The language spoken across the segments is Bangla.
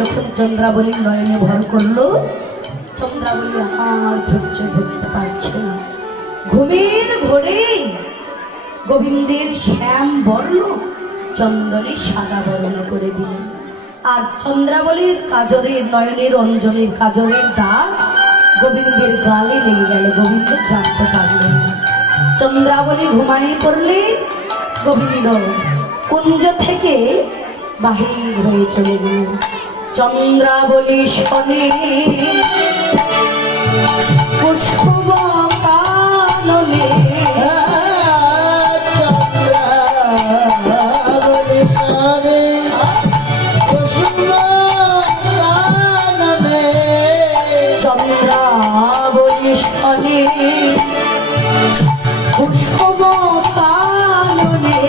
যখন চন্দ্রাবলীর নয়নে ভর করলো, চন্দ্রাবলী আর ধৈর্য ধরতে পারছে না। ঘুমের ঘোরে গোবিন্দের শ্যাম বর্ণ চন্দনে সাদা বর্ণ করে দিলেন। আর চন্দ্রাবলীর কাজরের নয়নের অঞ্জনের কাজরের দাগ গোবিন্দের গালে লেগে গেল। গোবিন্দ জানতে পারলেন না। চন্দ্রাবলী ঘুমাই পড়লে গোবিন্দ কুঞ্জ থেকে বাহির হয়ে চলে গেলেন। চন্দ্রাবলী শনে পুষ্প কাননে চন্দ্রাবলী শনে পুষ্প কাননে চন্দ্রাবলী শনে পুষ্প কাননে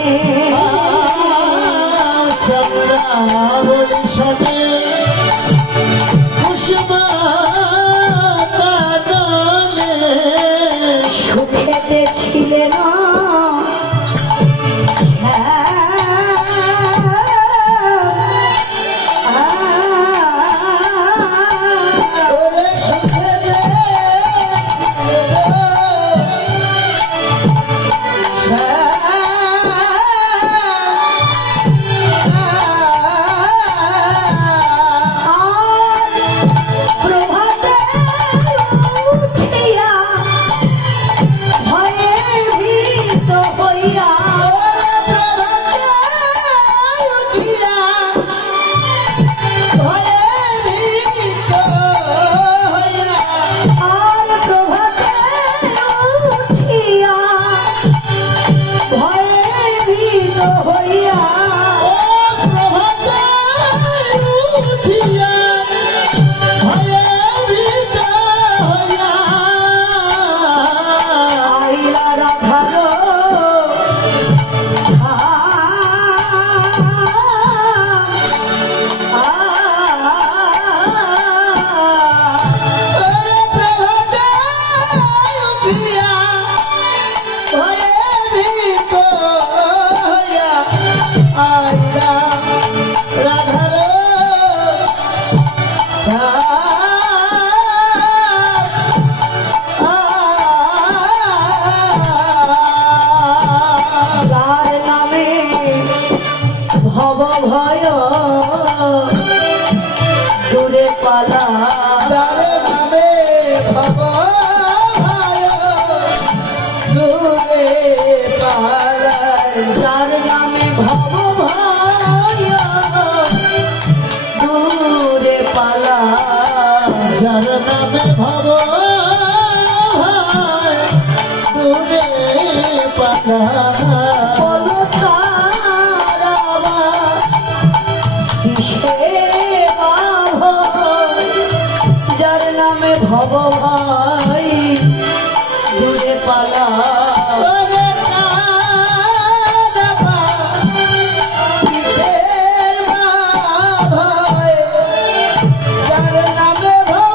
চন্দ্রাবলী শনে পুষ্প কাননে সুখেতে ছিলেন ওরে সুখে প্রভাতে উঠিয়া ভয়ে ভীত হইয়া আর প্রভাতে উঠিয়া ভয়ে ভীত হইয়া আইলা রাধার যার নামে ভব ভয় দূরে পালা যার নামে ভব ভয় দূরে পালা যার নামে ভব দূরে পালা বলো তারা কিসে ভয়? যার নামে ভব ভয় দূরে পালা বলো তারা কিসে ভয়? যার নামে ভব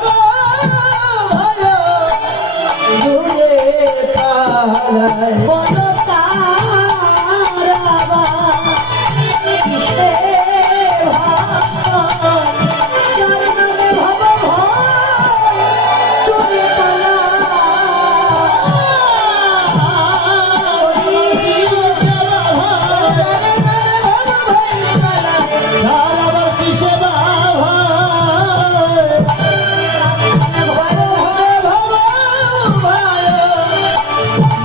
ভয়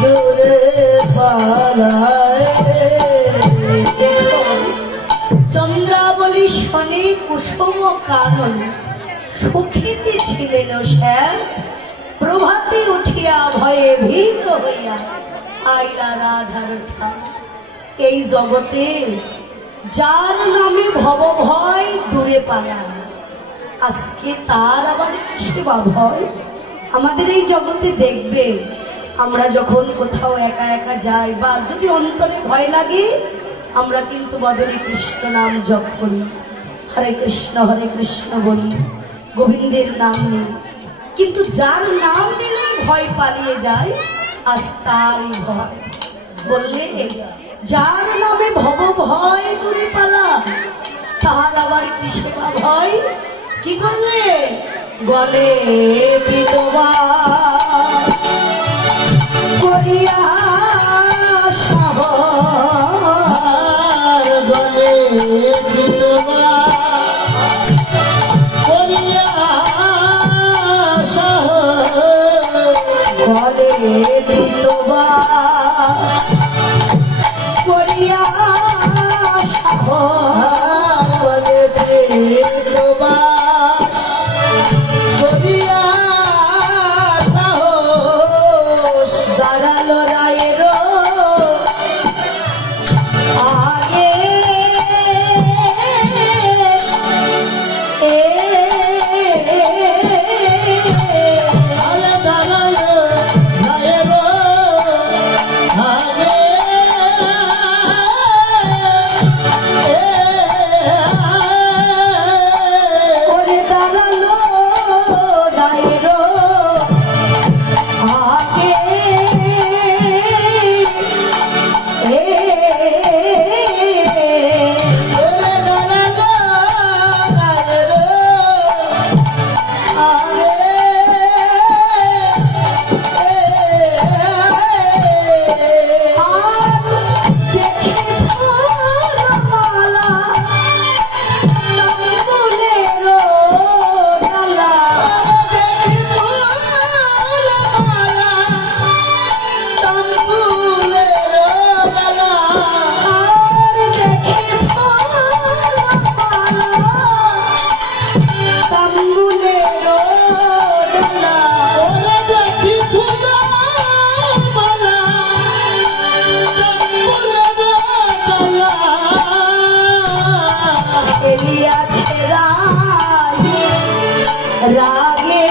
দূরে পালা চন্দ্রাবলী শনি কুসুম কানন সুখীতে ছিলেন শ্যাম প্রভাতে উঠিয়া ভয়ে ভীত হইয়া আইলা রাধার ঠাম। এই জগতে যার নামে ভব ভয় দূরে পালা, আজকে তার আবার সেবা ভয়। আমাদের এই জগতে দেখবে আমরা যখন কোথাও একা একা যাই বা যদি অন্তরে ভয় লাগে, আমরা কিন্তু বদনে কৃষ্ণ নাম জপ করি, হরে কৃষ্ণ বলি, গোবিন্দের নাম নেই। কিন্তু যার নাম নিলে ভয় পালিয়ে যায়, আজ তারই ভয়। বললে যার নামে ভব ভয় দূরে পালা, তাহার আবার কি সেবা ভয়? কি করলে? গলে বিধবা করিয়া সাহস, আর গলে বিধবা করিয়া সাহস, গলে বিধবা করিয়া সাহস, আর গলে বিধবা করিয়া সাহস, দাঁড়ালো রায়ের আগে আরে দাঁড়ালো রায়ের আগে, ওরে দাঁড়ালো রায়ের আগে ওরে দাঁড়ালো রায়ের আগে, দেখে ফুলমালা তাম্বুলের ডালা, দেখি ফুলমালা তাম্বুলের ডালা, আর দেখে ফুলমালা তাম্বুলের ডালা, ওরে দেখি ফুলমালা তাম্বুলের ডালা, এলিয়াছে রাগে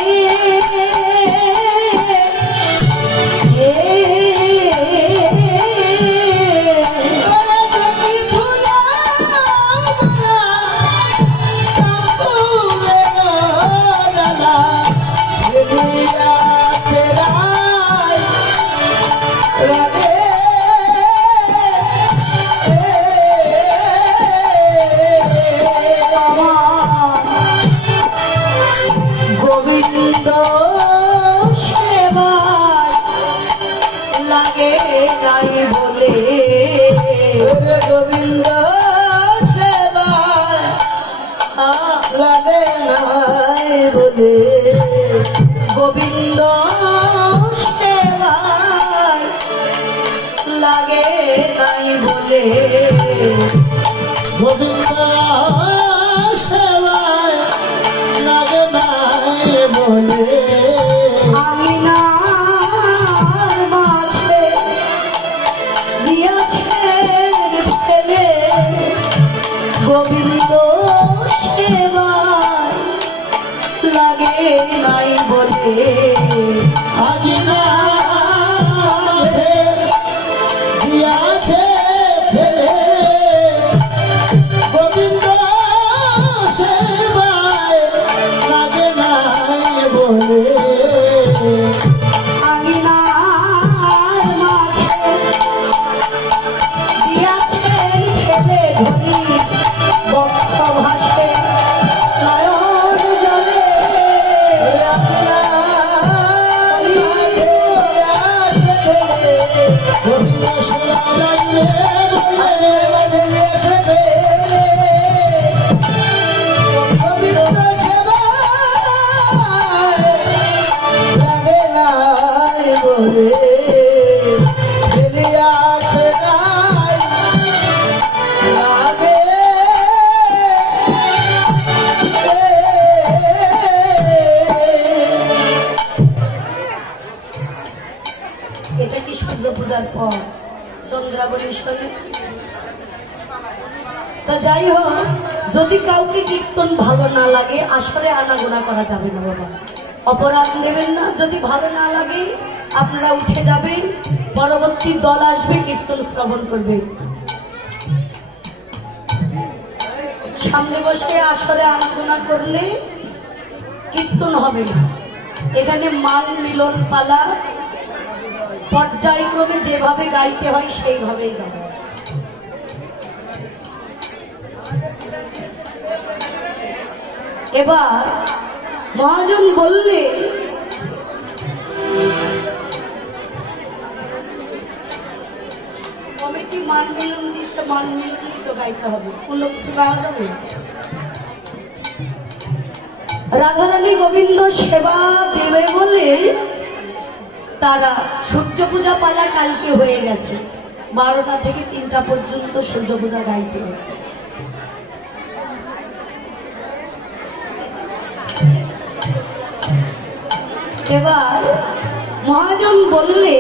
ওরে দেখি ফুলমালা তাম্বুলের ডালা, এলিয়াছে রাগে, গোবিন্দ সেবায় লাগে নাই বলে, ওরে গোবিন্দ সেবায় লাগে নাই বলে, গোবিন্দ সেবায় লাগে নাই বলে, গোবিন্দ সেবায় লাগে নাই বলে, আঙিনার মাঝে দিয়াছেন ফেলে, গোবিন্দ সেবায় লাগে নাই বলে, আজিনা দিয়াছে ফেলে, গোবিন্দ সেবায় লাগে নাই বলে, আঙিনার মাঝে দিয়াছেন ফেলে, ধনী বক্ষ ভাসে নয়ন জলে, আজিনা দিয়াছে ফেলে, গোবিন্দ সেবায় লাগবে বলে, দিয়াছে ফেলে, গোবিন্দ সেবায় লাগে নাই বলে, ফেলিয়াছে নাই লাগে, এটা কি সূর্য পূজার পর চন্দ্রাবলী শোনে? তো যাই হোক, যদি কাউকে কীর্তন ভালো না লাগে আসরে আনাগোনা করা যাবে না বাবা, অপরাধ নেবেন না। যদি ভালো না লাগে আপনারা উঠে যাবেন, পরবর্তী দল আসবে কীর্তন শ্রবণ করবে। সামনে বসে আসরে আনাগোনা করলে কীর্তন হবে না। এখানে মান মিলন পালা পর্যায়ক্রমে যেভাবে গাইতে হয় সেইভাবেই গাবে। এবার মহাজন বললে, কমিটি মান মিলন দিচ্ছে, মান মিলনই তো গাইতে হবে, কোনো কিছু গাওয়া যাবে। রাধারানী গোবিন্দ সেবা দেবে বলে তারা সূর্য পূজা পালা কালকে হয়ে গেছে, 12টা থেকে 3টা পর্যন্ত সূর্য পূজা গাইছে। এবার মহাজন বললে,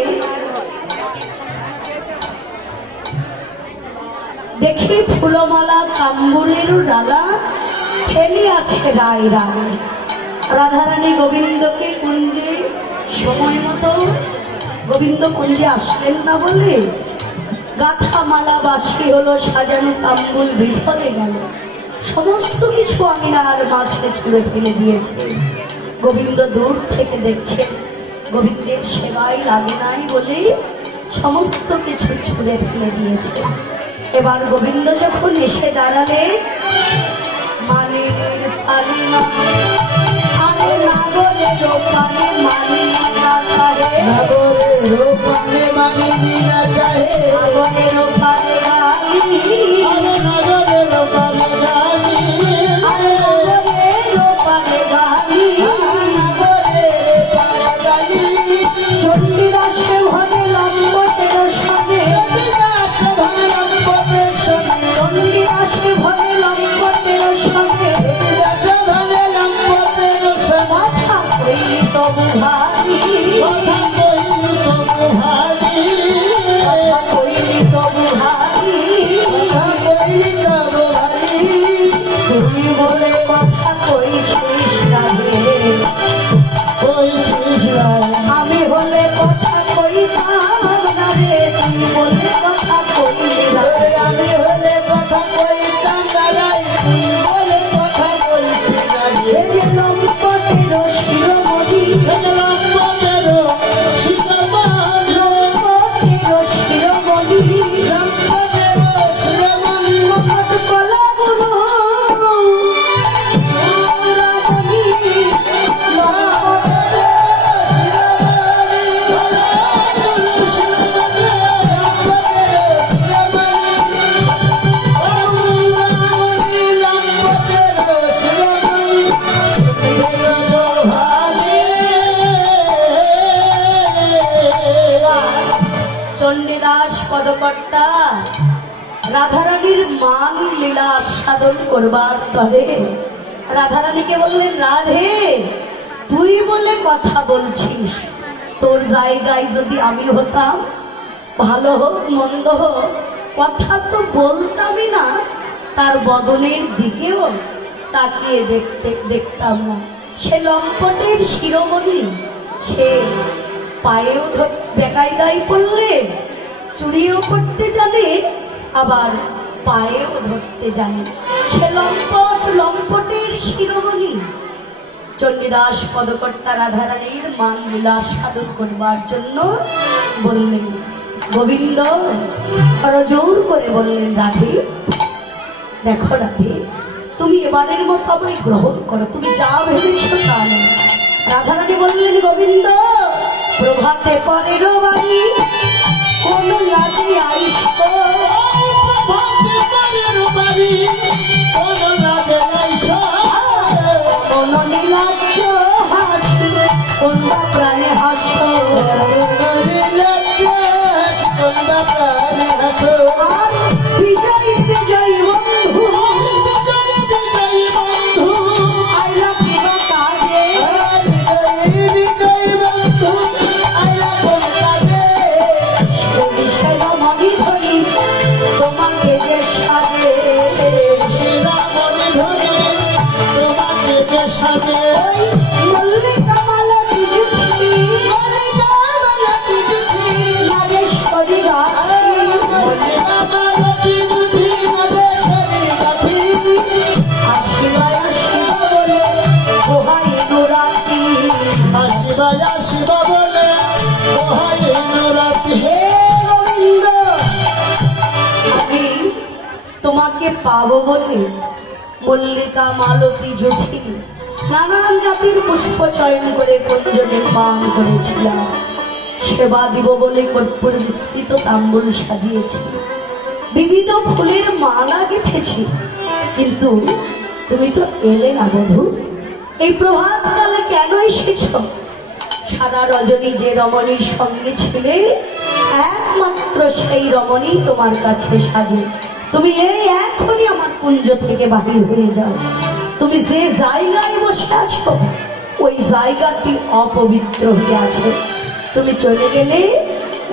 দেখি ফুলমালা তাম্বুলের ডালা ফেলি আছে রায় রায়। রাধারানী গোবিন্দকে কুঞ্জে সময় মতো গোবিন্দ কুঞ্জে আসলেন না বলে গাথা মালা বাসি হলো, সাজানো তাম্বুল বিফলে গেল, সমস্ত কিছু আমিনার মাঝে ছুঁড়ে ফেলে দিয়েছে। গোবিন্দ দূর থেকে দেখছেন, গোবিন্দের সেবায় লাগে নাই বলে সমস্ত কিছু ছুঁড়ে ফেলে দিয়েছে। এবার গোবিন্দ যখন এসে দাঁড়ালে, মানে পানি না আরে নাগরের পানে মানি না চাহে, নাগরের পানে মানি না চাহে, নাগরের পানে গালি, আরে নাগরের পানে গালি, আরে নাগরের পানে গালি, নাগরের পানে গালি। চণ্ডীদাসে ভরে লম্বটের সঙ্গে, চণ্ডীদাস ভরে লম্বটের সঙ্গে, চণ্ডীদাসে ভরে লম্বটের সঙ্গে, চণ্ডীদাস ভরে লম্বটের সঙ্গে, মাথা কইলি তবু ভারী, কথা কইলি তবু ভারী, কথা কইলি তবু ভারী, কথা কইলি তবু ভারী। তুই বলে কথা কইছিস না রে, কইছিস রায়, আমি বলে কথা কইতাম না রে, তুই বলে কথা কইলি না রে। ওরে আমি হলে কথা কইতাম না রায়, তুই বলে কথা কইছিস না রে। সে যে লম্পটের শিরোমণি, লম্বটের শিরোমণি, লম্পটের শিরোমণি, লম্বটের শিরোমণি, মহৎ কলা গুরু চূড়ামণি, লম্পটের চণ্ডীদাস পদকর্তা রাধারানীর মান লীলা আস্বাদন করবার তরে রাধারানীকে বললেন, রাধে তুই বলে কথা বলছিস, তোর জায়গায় যদি আমি হতাম, ভালো হোক মন্দ হোক কথা তো বলতামই না, তার বদনের দিকেও তাকিয়ে দেখতাম না। সে লম্পটের শিরোমণি, সে পায়েও বেকায়দায় পড়লে চুরিও করতে জানে, আবার পায়েও ধরতে জানে, সে লম্পটের শিরোমণি। চণ্ডীদাস পদকর্তা রাধারানীর মান লীলা সাধন করবার জন্য বললেন, গোবিন্দ করজোর করে বললেন, রাধে দেখো রাধে, তুমি এবারের মতো আমায় গ্রহণ করো, তুমি যা ভেবেছ তা নয়। রাধারানী বললেন, গোবিন্দ প্রভাতে পরের বাড়ি কোন লাজে আইস, প্রভাতে পরের বাড়ি কোন লাজে আইস, কোন নীলাজ্জ হাস, কোনটা প্রাণে হাস, আর বিজয়ী বিজয়ী বন্ধু আইলা কিবা কাজে, সেবা মনি ধরি তোমাকে যে সাজে, ওই মল্লিকা মালা বিজুতি নাগেশ্বরী রাত্রি, আসিবায় আসিবা বলে পোহাই রাত্রি। শিবা বলে রাতি, হে গোবিন্দ, আমি তোমাকে পাবো বলে মল্লিকা মালতী জুঠি নানান জাতির পুষ্প চয়ন করে কুঞ্জনে পান করেছিলাম। সেবা দিব বলে কর্পূর বিস্তৃত তাম্বুল সাজিয়েছি, বিবিধ ফুলের মালা গেঁথেছি, কিন্তু তুমি তো এলে না বধূ। এই প্রভাত কালে কেন এসেছ? সারা রজনী যে রমণীর সঙ্গে ছিলে একমাত্র সেই রমণী তোমার কাছে সাজে। তুমি এই এখনই আমার কুঞ্জ থেকে বাহির হয়ে যাও। তুমি যে জায়গায় বসে আছো ওই জায়গাটি অপবিত্র হয়ে আছে। তুমি চলে গেলে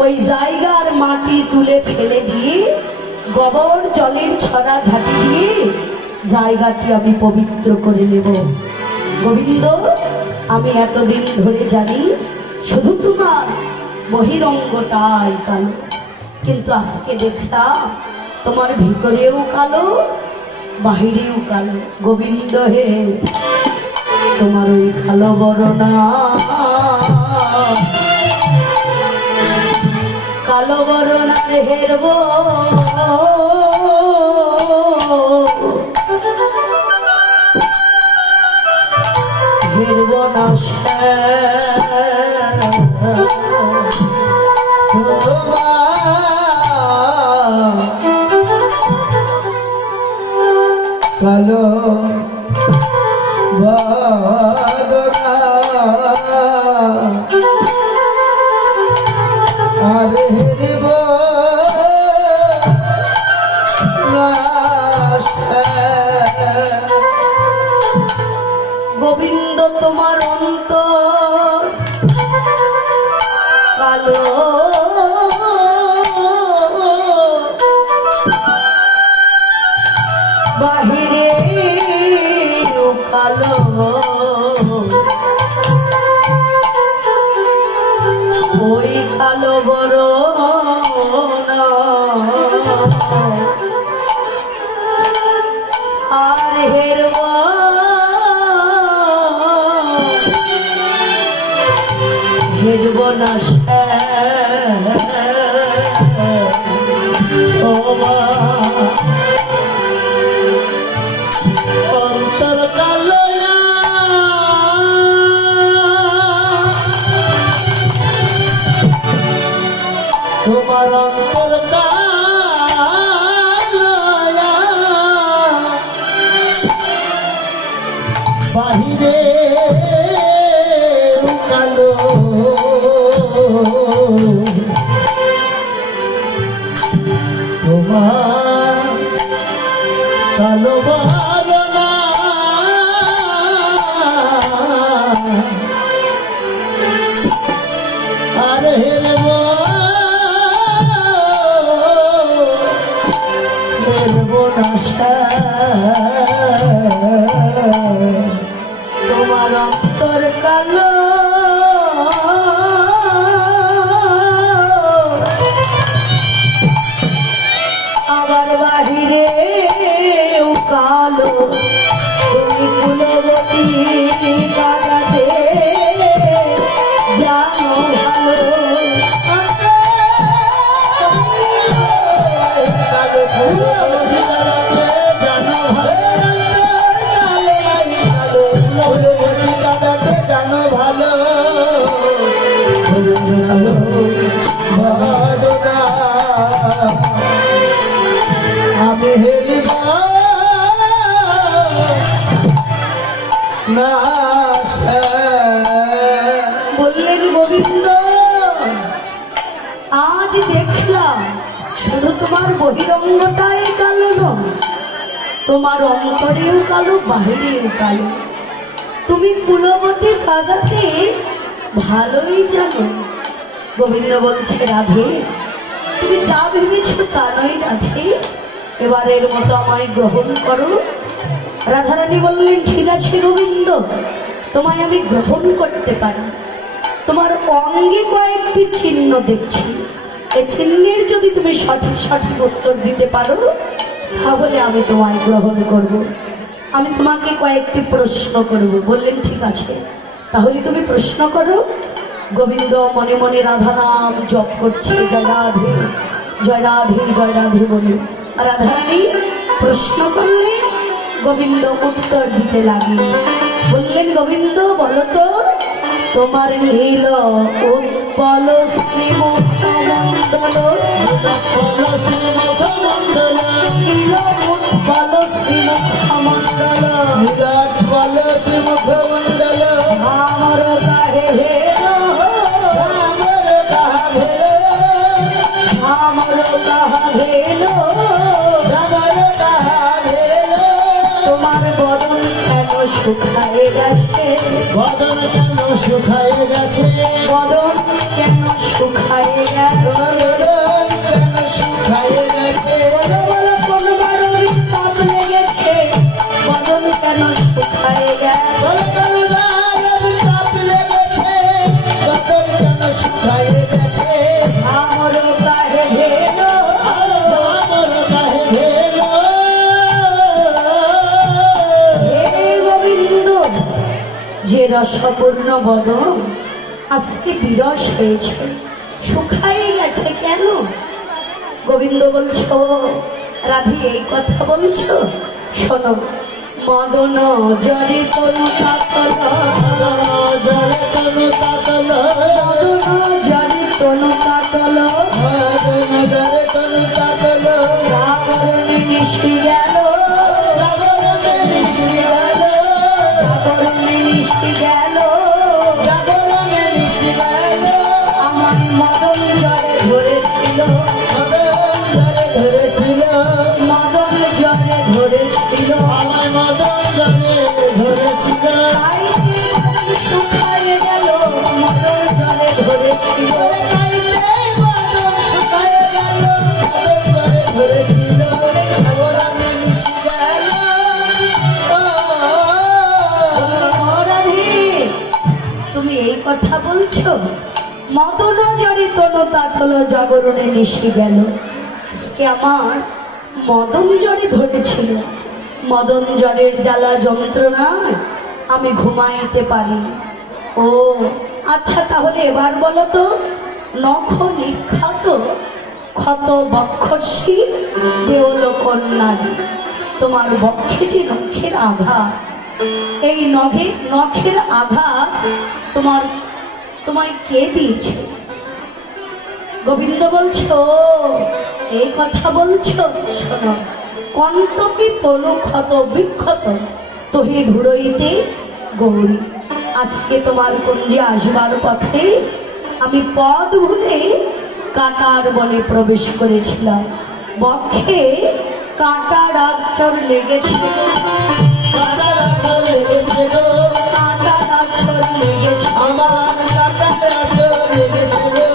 ওই জায়গার মাটি তুলে ফেলে দিয়ে গোবর জলের ছড়া ঝাঁটি দিয়ে জায়গাটি আমি পবিত্র করে নেব। গোবিন্দ, আমি এতদিন ধরে জানি শুধু তোমার বহিরঙ্গটাই কালো, কিন্তু আজকে দেখলাম তোমার ভিতরেও কালো বাহিরেও কালো। গোবিন্দ হে, তোমার ওই কালো বরণা, কালো বরণার হেরব হেরব না কালো বদনা আরে হেরিব গোবিন্দ, তোমার অন্তর কালো, বাহিরে কালো, ওই কালো বড় আর হেরব হেরব না ও মা। অন্তর কালো তোমার অন্তর কালো বাহিরে কালো তোমার কালো বরণা আর হেরব না তোমার অন্তর কালো আবার বাহিরে কালো। তুমি কুলবতী কাটাতে জানো ভালো, কালো ফুলবতী কাটাতে জানো ভালো, ফুলবতী কাটাতে জানো ভালো, বদনা আমি হেরিব না। বললেন গোবিন্দ, আজ দেখলাম শুধু তোমার বহিরঙ্গটাই কালো নয়, তোমার অন্তরেও কালো বাহিরেও কালো। তুমি কুলবতী কাদাতে ভালোই জানো। গোবিন্দ বলছে, রাধে তুমি যা ভেবেছ তা নয় রাধে, এবারের মতো আমায় গ্রহণ করো। রাধারানী বললেন, ঠিক আছে গোবিন্দ, তোমায় আমি গ্রহণ করতে পারি। তোমার অঙ্গে কয়েকটি চিহ্ন দেখছি, এই চিহ্নের যদি তুমি সঠিক সঠিক উত্তর দিতে পারো তাহলে আমি তোমায় গ্রহণ করব। আমি তোমাকে কয়েকটি প্রশ্ন করব। বললেন, ঠিক আছে, তাহলে তুমি প্রশ্ন করো। গোবিন্দ মনে মনে রাধা নাম জপ করছে, জয় রাধে জয় রাধে জয় রাধে বলে। রাধারানী প্রশ্ন করলে গোবিন্দ উত্তর দিতে লাগলেন, বললেন গোবিন্দ বলো তো তোমার নীল উৎপল শ্রীমুখমণ্ডল, নীল উৎপল শ্রীমুখমণ্ডল বিরাট বল শ্রীমুখমণ্ডল আমার গাহে হেলো, আমার কাহা ভেলো আমার গাহা হেলো, আমার কাহা ভেলো তোমার বদন কেন শুকায় গেছে, বদন কেন শুকায় গেছে বদন কেন শুকায় গেছে, তোমার বদন কেন শুকায় গেছে বলো কোন বারোর তাপ লেগেছে, বদন কেন শুকায় গেছে, বল কালুদার তাপ লেগেছে বদন কেন শুকায় গেছে আমার গাহে হেলো, আমার কাহে ভেলো হে গোবিন্দ যে রসপূর্ণ বদন আজকে বিরস হয়েছে, শুকায় গেছে কেন? গোবিন্দ বলছো রাধি এই কথা বলছো, শোনো মদন জরে তনু কাতল, জলে তনু কাতল মদন জরে তনু কাতল, জলে তনু কাতল রাবণে নিশি গেল, জাগরণে নিশি গেল রাবণে নিশি গেল, জাগরণে নিশি গেল আমার মদন জরে ধরেছিল, মদন জলে ধরেছিল মদন জরে ধরেছিল, আমার মদন জলে ধরেছিল তাই কি মদন শুকায় গেল, মদন জরে ধরেছিল, তাইতে মদন শুকায় গেল মদন জলে ধরেছিল জাগরণে নিশি গেল রাধে তুমি এই কথা বলছো, মদন জরে তনু কাতল জাগরণে নিশি গেল, আজকে আমার মদন জরে ধরেছিল, মদন জরের জ্বালা যন্ত্রণায় আমি ঘুমাইতে পারি। ও আচ্ছা তাহলে এবার বলো তো নখ নিক্ষাত ক্ষত বক্ষসী দেওল কন্যারী, তোমার বক্ষে যে নখের আঘাত, এই নখের আঘাত তোমায় কে দিয়েছে? গোবিন্দ বলছো এই কথা বলছো, শোনো কণ্টকে তনু ক্ষত বিক্ষত তোহে ধুরইতে গৌরী, আজকে তোমার কুঞ্জে আসবার পথে আমি পদ ভুলে কাটার বনে প্রবেশ করেছিলাম, বক্ষে কাটার আচর লেগেছিল, কাটার আঁচল লেগেছে গো কাটার আচর লেগেছে, আমার কাটার আঁচল লেগেছে গো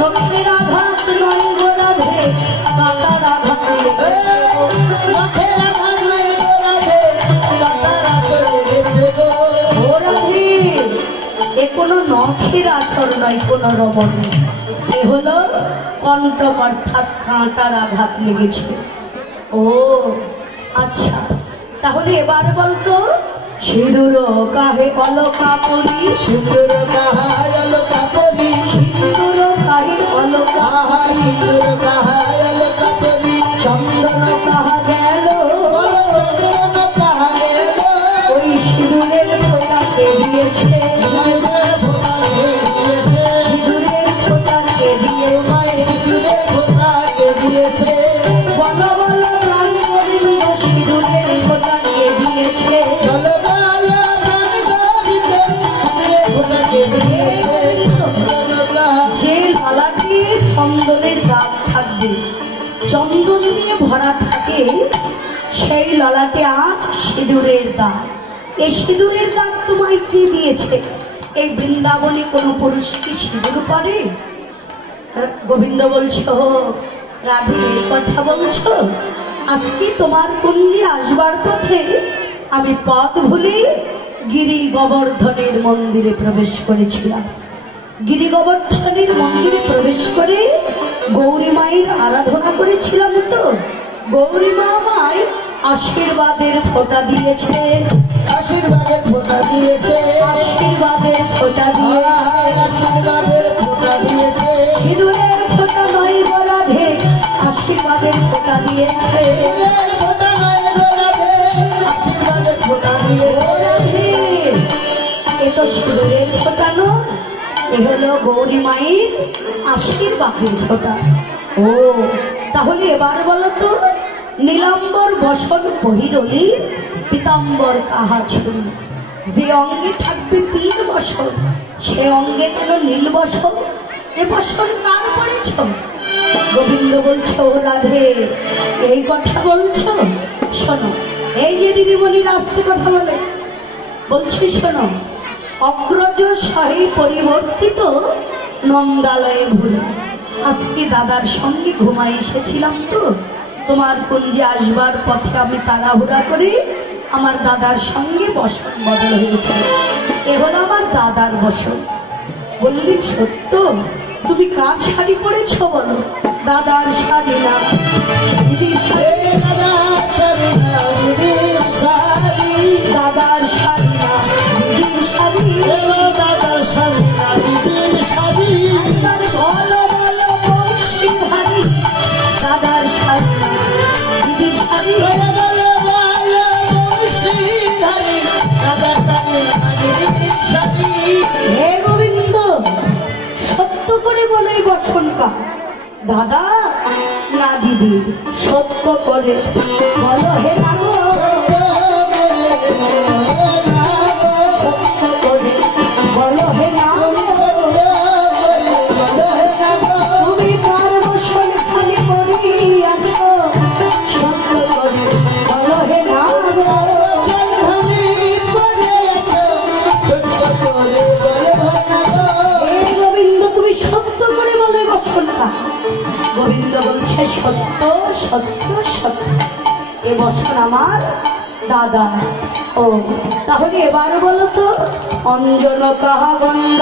নখের আঘাত নয় গো রাধে, কাটার আঘাত লেগেছে। নখের আঘাত নয় গো রাধে, কাটার আঁচল লেগেছে গো ও রাধে, এ কোনো নখের আচর নয়, কোনো রমণ, এ হলো কণ্টক অর্থাৎ কাঁটার আঘাত লেগেছে। ও আচ্ছা তাহলে এবার বলতো সিঁদুর কাহে অলকা পরি, সুন্দর কাহায়াল কাপড়ি সিঁদুর কাহে অলকা আহা সুন্দর কাহায়াল কাপড়ি চন্দন কাহা গেল, বল চন্দন কাহা গেল ওই সিঁদুরের ফোঁটাকে দিয়েছে, মায়ের ফোঁটাকে দিয়েছে সিঁদুরের ফোঁটাকে দিয়েছে, মায়ের সিঁদুরের ফোঁটাকে দিয়েছে বলো বলো প্রাণ গোবিন্দ সিঁদুরের ফোঁটাকে দিয়েছে, চলো বালা প্রাণ গোবিন্দ সিঁদুরের ফোঁটাকে দিয়েছে চন্দন কাহা যে লালাটি চন্দনের দাগ থাকবে, চন্দন দিয়ে ভরা থাকে, সেই ললাটে আজ সিঁদুরের দাগ, এই সিঁদুরের দাগ তোমায় কে দিয়েছে? এই বৃন্দাবনে কোনো পুরুষ কি সিঁদুর পরে? গোবিন্দ বলছো রাধে এই কথা বলছো, আজকে তোমার কুঞ্জে আসবার পথে আমি পথ ভুলে গিরি গোবর্ধনের মন্দিরে প্রবেশ করেছিলাম, গিরি গোবর্ধনের মন্দিরে প্রবেশ করে গৌরী মায়ের আরাধনা করেছিলাম, তো গৌরী মা আমায় আশীর্বাদের ফোঁটা দিয়েছে, আশীর্বাদের ফোঁটা দিয়েছে আশীর্বাদের ফোঁটা দিয়ে আশীর্বাদের ফোঁটা দিয়েছে সিঁদুরের ফোঁটা নয় গো রাধে, আশীর্বাদের ফোঁটা দিয়েছে, ফুলের ফোঁটা নয় গো রাধে, এ তো সুরের ফোঁটা নয়, এ হলো গৌরী মায়ের আশীর্বাদের ফোঁটা। ও তাহলে এবার বলো তো, নীলাম্বর বসন পহিরলি পীতাম্বর কাহা ছুরি, যে অঙ্গে থাকবে পীর বসন সে অঙ্গে কেন নীল বসন? এ বসন কার পড়েছ? গোবিন্দ বলছো, ও রাধে এই কথা বলছো? শোনো, এই যে দিদিমণি রাস্তে কথা বলে, বলছি শোনো, অগ্রজ সহে পরিবর্তিত নন্দালয়ে ঘুরে। আজকে দাদার সঙ্গে ঘুমাই এসেছিলাম তো, তোমার কুঞ্জে আসবার পথে আমি তাড়াহুড়া করে আমার দাদার সঙ্গে বসন বদল হয়েছিল। এ হলো আমার দাদার বসন। বললি সত্য? তুমি কার শাড়ি পরেছ বলো? দাদার শাড়ি না দিদির শাড়ি? দাদার শাড়ি না দিদির শাড়ি? দাদার শাড়ি না দিদির শাড়ি? একবার বলো বলো বংশী ভারী, দাদার শাড়ি না দিদির শাড়ি? হে গোবিন্দ, সত্য করে বলো এই বসনটা দাদা না দিদি? সত্য করে বলো হে নাগো, সত্য করে বলো হে নাগো, তুমি কার বসন খালি করিয়াছ? সত্য করে বলো হে নাগো, হে গোবিন্দ তুমি সত্য করে বলো এই বসনটা। গোবিন্দ বলছে সত্য সত্য সত্য, এ বসন আমার দাদা। ও তাহলে এবার বলো তো, অঞ্জন কাহা গন্ধ